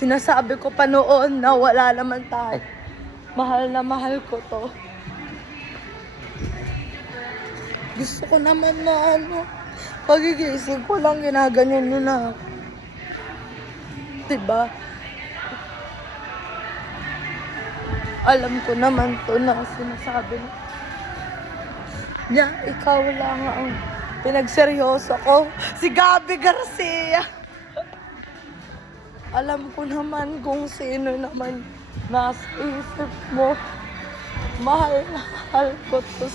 Sinasabi ko pa noon na wala naman tayo. Mahal na mahal ko to. Gusto ko naman na pagigising ko lang ginaganyan nyo na ako. Diba? Alam ko naman to na sinasabi niya, ikaw lang ang pinagseryoso ko. Si Gabby Garcia. Alam ko naman kung sino naman nasa isip mo. Mahal na mahal ko to.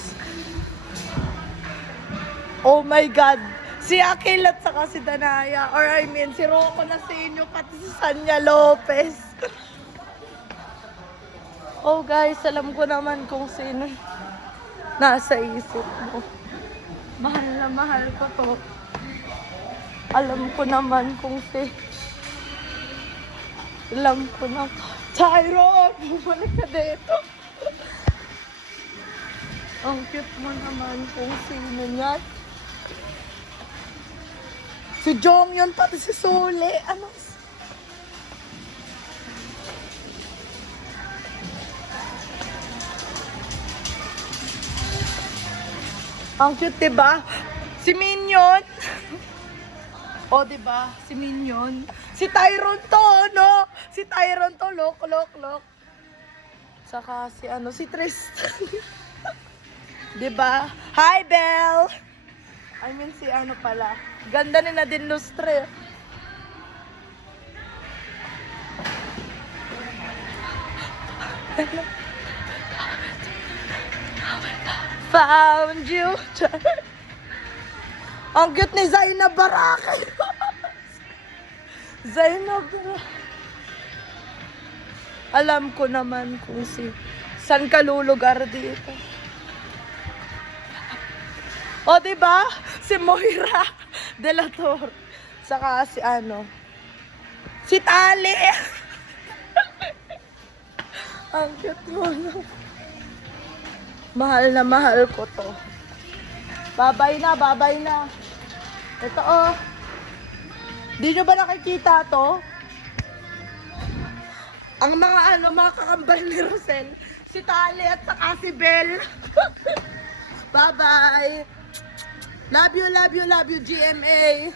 Oh my God! Si Akil at saka si Danaya, or I mean, si Rocco na sa inyo, pati si Sanya Lopez. Oh guys, alam ko naman kung sino nasa isip mo. Mahal na mahal ko to. Alam ko naman kung alam ko na. Tyron! Bumalik ka dito. Ang cute mo naman kung sino yan. Si Jong yun, pati si Sule. Ano? Ang cute, diba? Si Minion. O, diba? Si Minion. Si Tyron to, no? Si Tyron to, look. Saka si Tristan. Diba? Hi, Belle! I mean, si pala. Ganda ni Nadine Lustre. Found you. Ang cute ni Zainab Barakay. Zainab Barakay. Alam ko naman kung saan ka lulugar dito. O, diba? Si Moira de la Torre. Saka si Tali. Ang cute mo, no? Mahal na mahal ko to. Babay na. Ito, oh. Di nyo ba nakikita to? Ang mga kakambal ni Rosel. Si Tali at saka si Belle. Bye-bye. Love you, GMA.